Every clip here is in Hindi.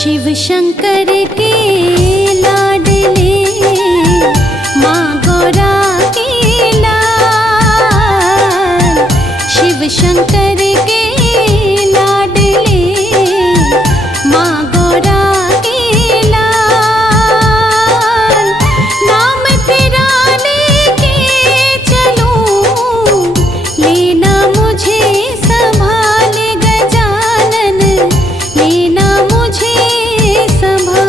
शिव शंकर के लाडले माँ गौरा के लाल। शिव शंकर के लाडले माँ गौरा के लाल। नाम तेरा लेके चलूं, लेना मुझे संभाल गजानन, लेना मुझे संभाल।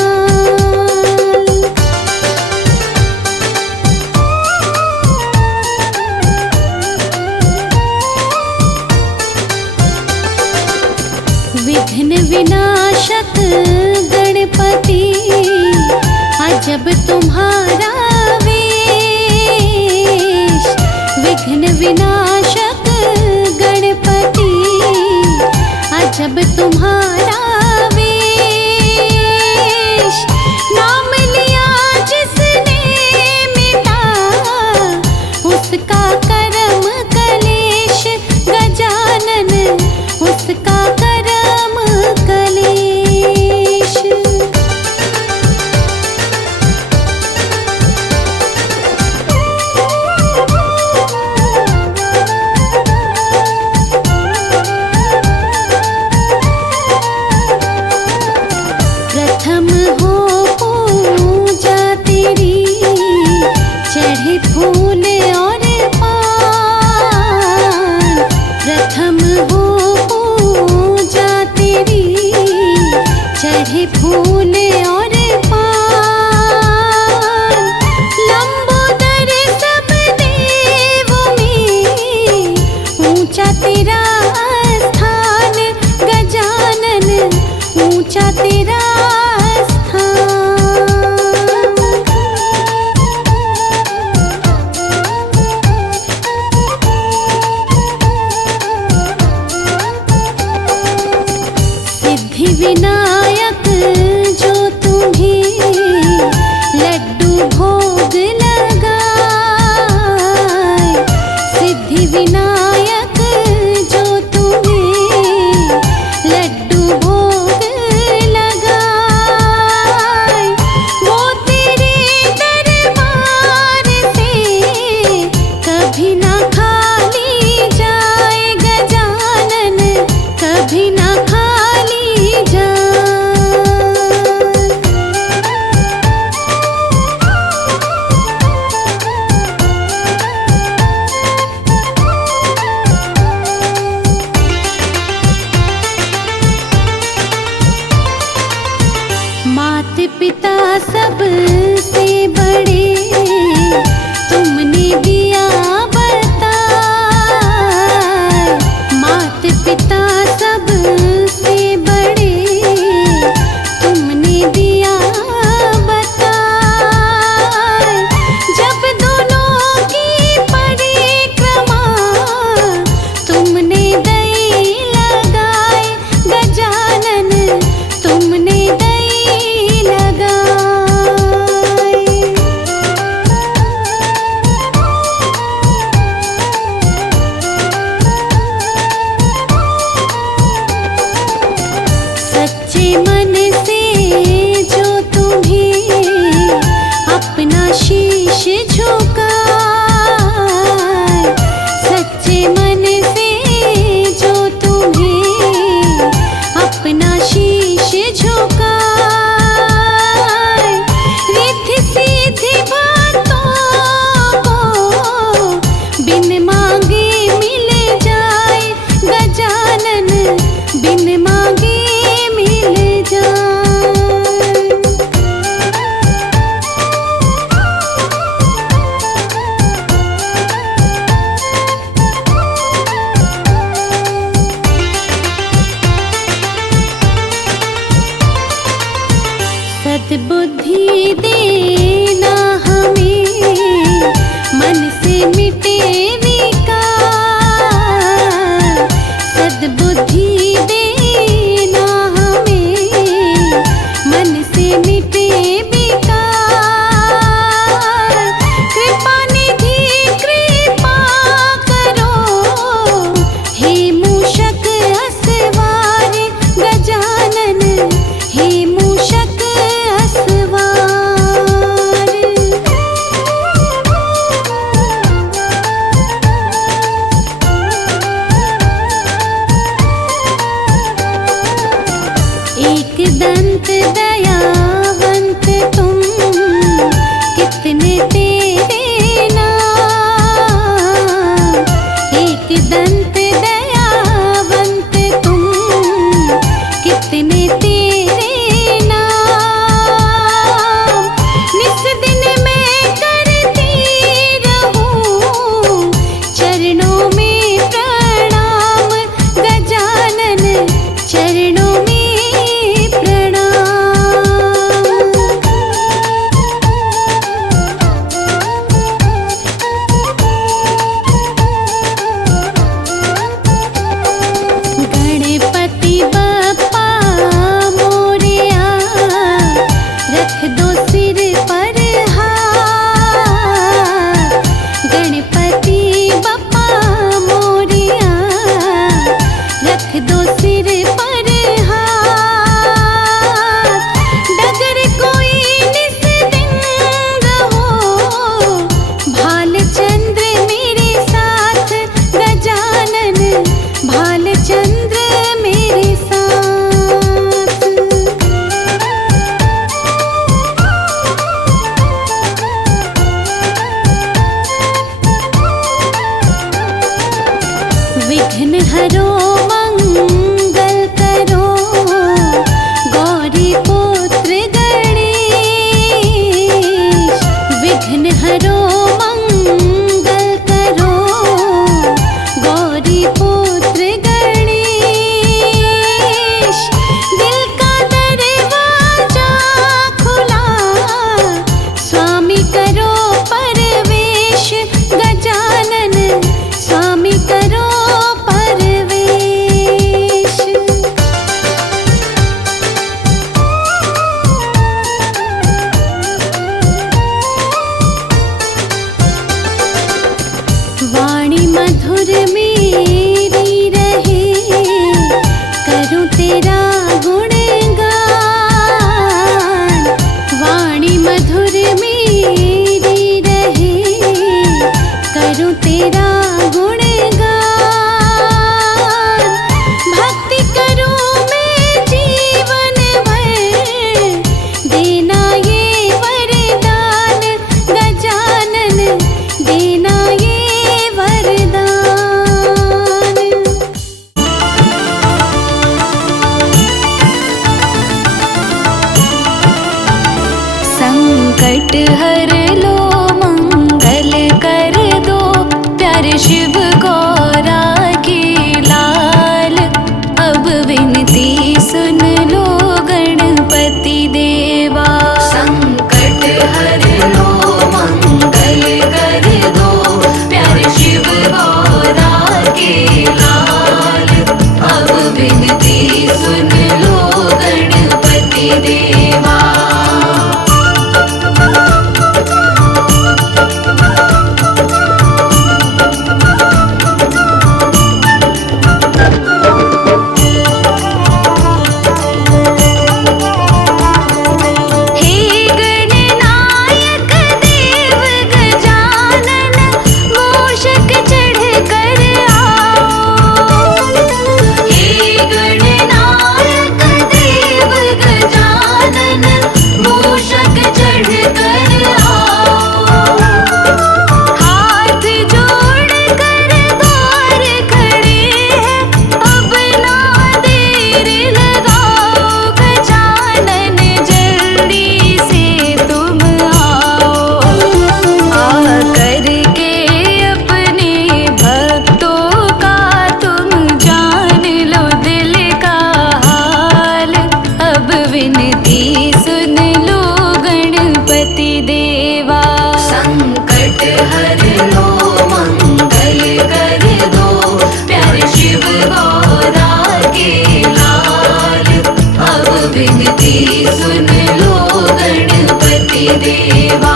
विघ्न विनाशक गणपति अजब तुम्हारा वेश। विघ्न विनाशक गणपति अजब तुम्हारा वेश। नाम लिया जिसने मिटा उसका कर्म कलेश गजानन, उसका कर्म कलेश। प्रथम हो पूजा तेरी, चढ़े फूल और पान। प्रथम हो पूजा तेरी, चढ़े फूल और पान। लंबोदर सब देवों में ऊंचा तेरा स्थान गजानन, ऊंचा तेरा विनायक जो तुम्हें लड्डू भोग लगाए। सिद्धि विनायक जो तुम्हें लड्डू भोग लगाए। वो तेरे दरबार से कभी ना खाली जाए गजानन, कभी ना खाली जाए। मात पिता सब से बड़े तुमने दिया बताए। मात पिता सब से बड़े तुमने दिया बताए। जब दोनों की परिक्रमा तुमने दई लगाए गजानन, तुमने दई लगाए। सच्चे मन से जो तुम्हें अपना शीश झुकाए। सच्चे मन से जो तुम्हें अपना शीश झुकाए। रिद्धि सिद्धि बातों को बिन मांगे मिल जाए गजानन, बिन मांगे मिल जाए। सद्बुद्धि देना हमें, मन से मिटे विकार। सद्बुद्धि देना हमें, मन से मिटे विकार। कृपा निधि कृपा करो, हे मूषक असवार गजानन, हे विघ्न हरो मंगल करो, गौरी पुत्र गणेश। विघ्न हरो मंगल करो, गौरी पुत्र गणेश। दिल का दरवाजा खुला, स्वामी करो परवेश। गजानन स्वामी करो परवेश। वाणी मधुर मेरी रहे, करूं तेरा गुणगान। वाणी मधुर मेरी रहे, करूं तेरा गुणगान। भक्ति करूं मैं जीवन भर, देना ये वरदान। गजानन देना ये वरदान। संकट हर लो मंगल कर दो, प्यारे शिव गौरा के लाल। अब विनती सुन लो गणपति देवा। संकट हर लो मंगल कर दो, प्यारे शिव गौरा के लाल। अब विनती सुन लो गणपति देवा। हे गणनायक देव गजानन, मूषक चढ़ कर आओ। हे गणनायक देव गजानन, मूषक चढ़ कर आओ। हाथ जोड़ कर द्वार खड़े हैं, अब ना देर लगाओ। गजानन जल्दी से तुम आओ। आकर के अपने भक्तों का तुम जान लो दिल का हाल। अब विनती सुन लो गणपति देवा। संकट हर लो मंगल कर दो, प्यारे शिव गौरा के लाल। अब विनती सुन लो गणपति देवा।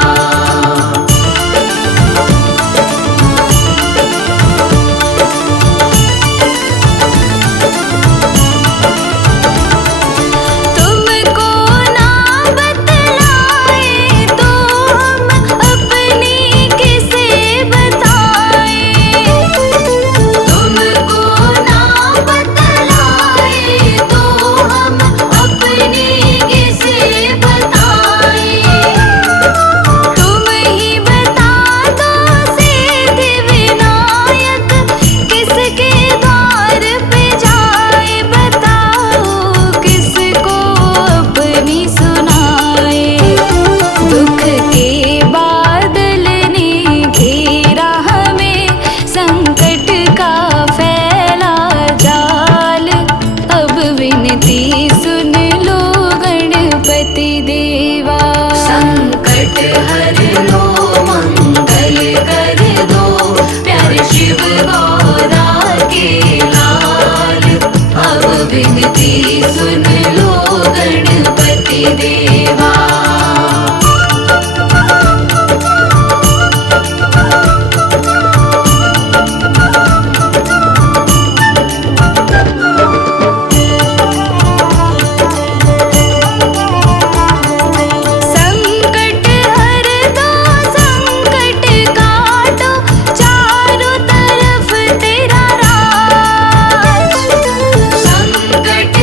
तुमको ना बतलाए तो हम अपनी किसे बताएं। तुमको ना बतलाए तो हम अपनी किसे बताएं। तुम ही बता दो सिद्धिविनायक, किसके द्वार पे जाए। बताओ किसको अपनी सुनाए। दुख के बादल ने घेरा हमें, संकट का फैला जाल। अब विनती सुन लो गणपति देवा। संकट हर लो मंगल कर दो, प्यारे शिव गौरा के लाल। अब विनती सुन लो गणपति देवा। संकट हर दो संकट काटो, चारों तरफ तेरा राज। संकट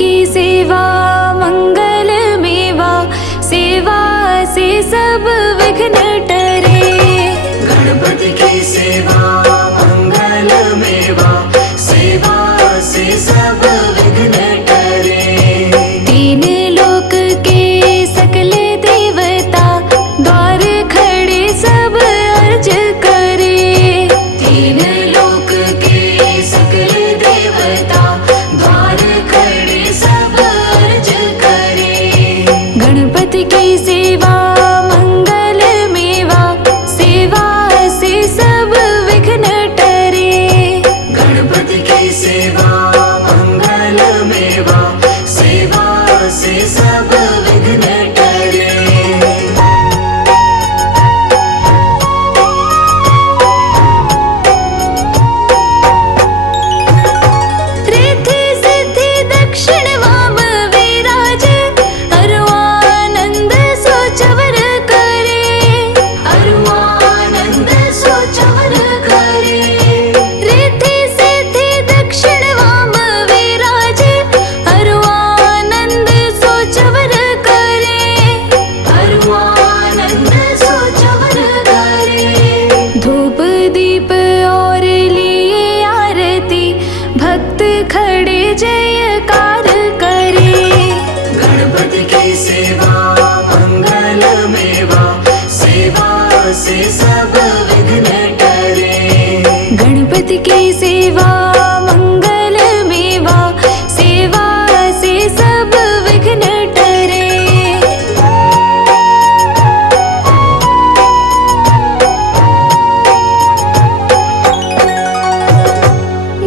की सेवा मंगल मेवा, सेवा से सब विघ्न टरे। गणपति की सेवा मंगल मेवा, सेवा से सब विघ्न टरे। तीन लोक के सकल देवता, द्वार खड़े सब अर्ज करे। तीन लोक के सकल देवता, द्वार खड़े सब अर्ज करे। गणपति की सेवा मंगल मेवा, सेवा से सब विघ्न टरे। गणपति की सेवा मंगल मेवा, सेवा से सब विघ्न टरे। रिद्धि सिद्धि दक्षिण वाम विराज, अरुआनंद सोचवर करे। अरुआनंद सोचवर करे। रिद्धि सिद्धि दक्षिण वाम विराज, अरुआनंद सोचवर करे। अरुआनंद सोचवर करे। धूप दीप और लिए आरती, भक्त खड़े जयकार करे। गणपति की सेवा मंगल मेवा, सेवा से सब विघ्न टरे। गणपति की सेवा मंगल मेवा, सेवा से सब विघ्न टरे।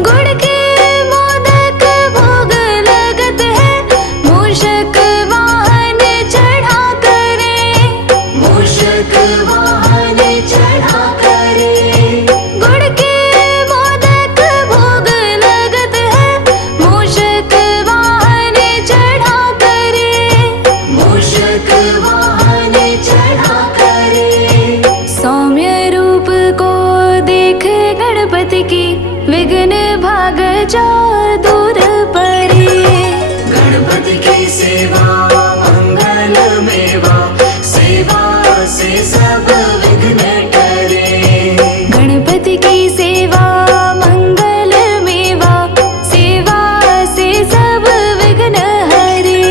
गुड़ के मोदक भोग लगत है, मूषक वाहन चढ़ा करे। मूषक वाहन चढ़ा करे। गुड़ के मोदक भोग लगत है, मूषक वाहन चढ़ा करे। मूषक वाहन चढ़ा करे। सौम्य रूप को देख गणपति की, विघ्न भाग जाओ दूर परे। गणपति की सेवा मंगल मेवा, सेवा से सब विघ्न टरे। गणपति की सेवा मंगल मेवा, सेवा से सब विघ्न हरे।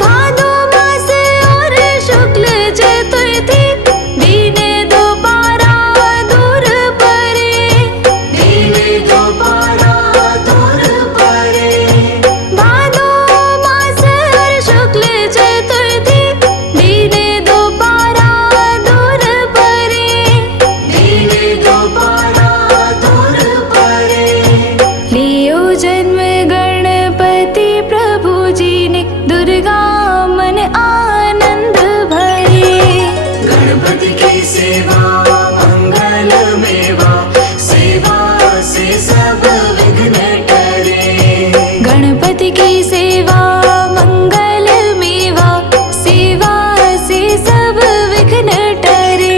भादो मास और शुक्ल चतुर्थी, दीन दोबारा दूर परे। दीन दोबारा दूर परे। भादो मास और शुक्ल चतुर्थी, दीन दोबारा दूर परे। दीन दोबारा दूर परे। लियो जन्म गणपति प्रभु जी ने, दुर्गा मन आनंद भरे। गणपति की सेवा मंगल मेवा, सेवा से सब विघ्न टरे। गणपति की सेवा मंगल मेवा, सेवा से सब विघ्न टरे।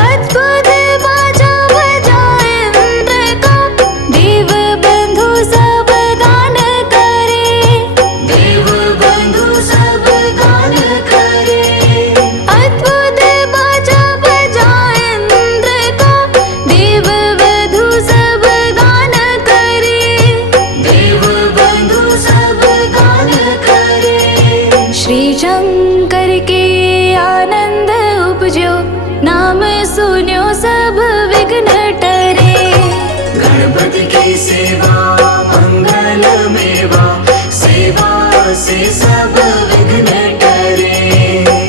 अद्भुत बाजा बजाए इंद्र का, देव बंधु सब गान करे। देव बंधु सब गान करे। अद्भुत बाजा बजाए इंद्र का, देव बंधु सब गान करे। देव बंधु सब गान करे। श्री शंकर के आनंद उपजो, नाम सुन्यो सब विघ्न टरे। गणपति की सेवा मंगल मेवा, सेवा से सब विघ्न टरे।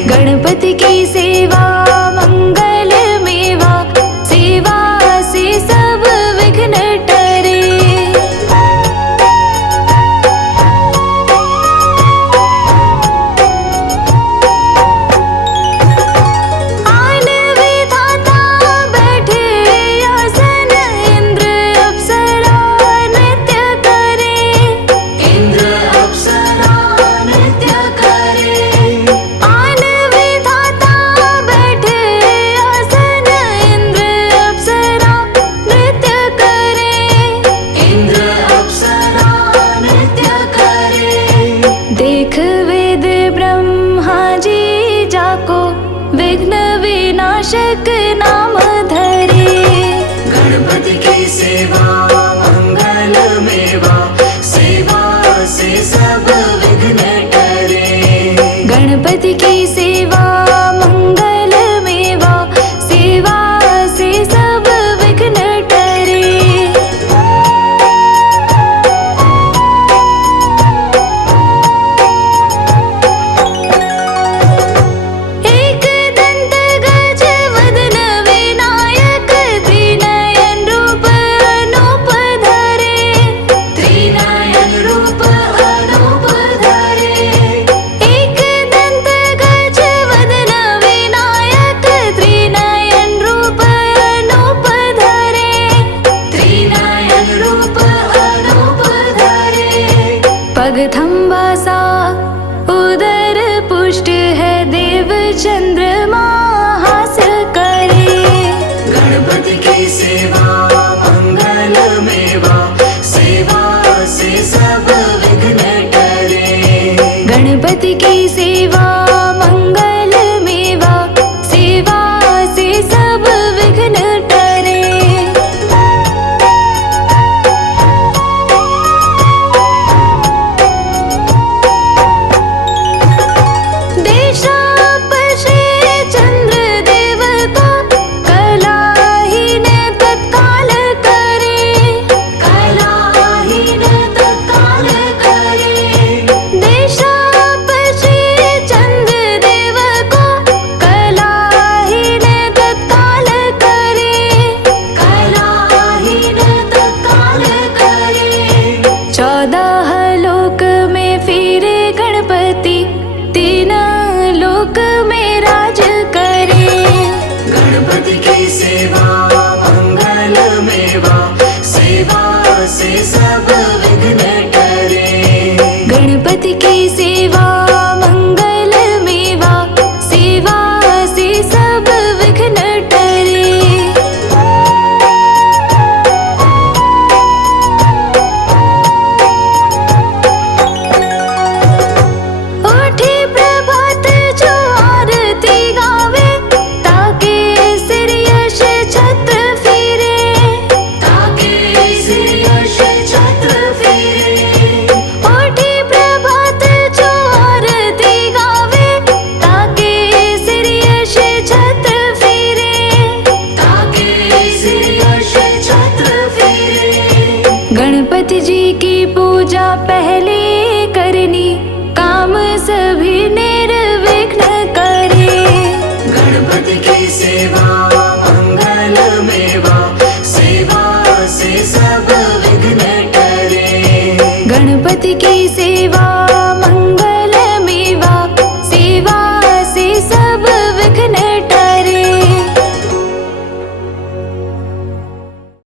गणपति की सेवा मंगल मेवा, सेवा से सब विघ्न टरे। बैठे आसन, इंद्र अप्सरा नृत्य करे। विनाशक नाम धरे। गणपति की सेवा मंगल मेवा, सेवा से सब विघ्न टरे। गणपति की सेवा मंगल मेवा, सेवा से सब विघ्न टरे। एक दंत गज वदन विनायक, त्रिनयन रूप अनूप धरे। त्रिनयन रूप अनूप धरे। एक दंत गज वदन विनायक, त्रिनयन रूप अनूप धरे। त्रिनयन रूप अनूप धरे। पग थंबासा उदर पुष्ट है, देव चंद्रमा हास करे। गणपति की सेवा मंगल मेवा, सेवा से सब विघ्न टरे। गणपति की सेवा मंगल मेवा, सेवा से सब विघ्न टरे। देशापशे चंद्र देव को, कलाहीन तत्काल करे। कलाहीन तत्काल करे। देशापशे चंद्र देव को, कलाहीन तत्काल करे। कलाहीन तत्काल करे। 14 लोक में फिरे गणपति, 3 लोक में राज करे। गणपति की सेवा मंगल मेवा, सेवा से सब विघ्न टरे। गणपति की सेवा मंगल मेवा, सेवा से सब विघ्न टरे। उठी प्रभात जो आरती गावे, ताके सिर यश छत्र फिरे। ताके सिर यश छत्र फिरे। उठी प्रभात जो आरती गावे, ताके सिर यश छत्र फिरे। ताके सिर यश छत्र फिरे। गणपति जी की पूजा पहले करनी, काम सभी निर्विघ्न करे। गणपति की सेवा मंगल मेवा, सेवा से सब विघ्न टरे। गणपति की सेवा